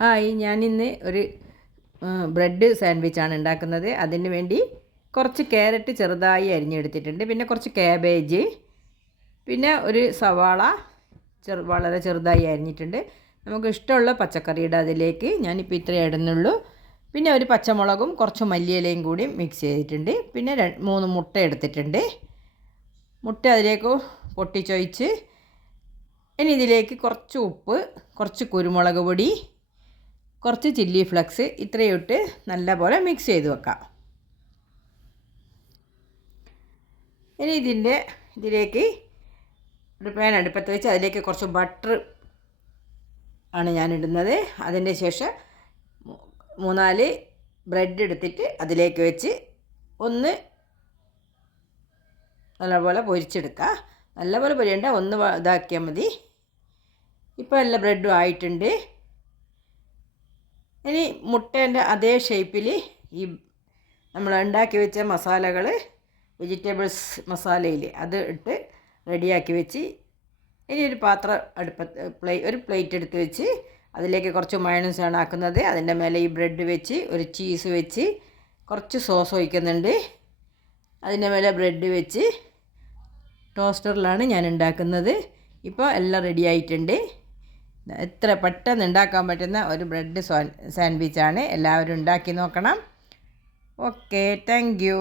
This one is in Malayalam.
ഹായ്, ഞാനിന്ന് ഒരു ബ്രെഡ് സാൻഡ്വിച്ചാണ് ഉണ്ടാക്കുന്നത്. അതിന് വേണ്ടി കുറച്ച് ക്യാരറ്റ് ചെറുതായി അരിഞ്ഞെടുത്തിട്ടുണ്ട്, പിന്നെ കുറച്ച് ക്യാബേജ്, പിന്നെ ഒരു സവാള വളരെ ചെറുതായി അരിഞ്ഞിട്ടുണ്ട്. നമുക്ക് ഇഷ്ടമുള്ള പച്ചക്കറിയുടെ അതിലേക്ക് ഞാനിപ്പോൾ ഇത്രയേ ഇടുന്നുള്ളൂ. പിന്നെ ഒരു പച്ചമുളകും കുറച്ച് മല്ലിയിലയും കൂടി മിക്സ് ചെയ്തിട്ടുണ്ട്. പിന്നെ 3 മുട്ട എടുത്തിട്ടുണ്ട്. മുട്ട അതിലേക്ക് പൊട്ടിച്ചൊഴിച്ച് ഇനി ഇതിലേക്ക് കുറച്ച് ഉപ്പ്, കുറച്ച് കുരുമുളക് പൊടി, കുറച്ച് ചില്ലി ഫ്ലക്സ് ഇത്രയും ഇട്ട് നല്ലപോലെ മിക്സ് ചെയ്ത് വെക്കാം. ഇനി ഇതിലേക്ക് ഒരു പാൻ അടുപ്പത്ത് വെച്ച് അതിലേക്ക് കുറച്ച് ബട്ടർ ആണ് ഞാൻ ഇടുന്നത്. അതിൻ്റെ ശേഷം 3-4 ബ്രെഡ് എടുത്തിട്ട് അതിലേക്ക് വെച്ച് ഒന്ന് നല്ലപോലെ പൊരിച്ചെടുക്കുക. നല്ലപോലെ പൊരിയണ്ട, ഒന്ന് ഇതാക്കിയാൽ മതി. ഇപ്പോൾ എല്ലാ ബ്രെഡും ആയിട്ടുണ്ട്. ഇനി മുട്ടേൻ്റെ അതേ ഷേപ്പിൽ ഈ നമ്മൾ ഉണ്ടാക്കി വെച്ച മസാലകൾ, വെജിറ്റബിൾസ് മസാലയിൽ അത് ഇട്ട് റെഡിയാക്കി വെച്ച് ഇനി ഒരു പാത്രം ഒരു പ്ലേറ്റ് എടുത്ത് വെച്ച് അതിലേക്ക് കുറച്ച് മയോണൈസാണ് ആക്കുന്നത്. അതിൻ്റെ മേലെ ഈ ബ്രെഡ് വെച്ച് ഒരു ചീസ് വെച്ച് കുറച്ച് സോസ് ഒഴിക്കുന്നുണ്ട്. അതിൻ്റെ മേലെ ബ്രെഡ് വെച്ച് ടോസ്റ്ററിലാണ് ഞാൻ ഉണ്ടാക്കുന്നത്. ഇപ്പോൾ എല്ലാം റെഡി ആയിട്ടുണ്ട്. എത്ര പെട്ടെന്ന് ഉണ്ടാക്കാൻ പറ്റുന്ന ഒരു ബ്രെഡ് സാൻഡ്വിച്ചാണ്. എല്ലാവരും ഉണ്ടാക്കി നോക്കണം. Okay, thank you.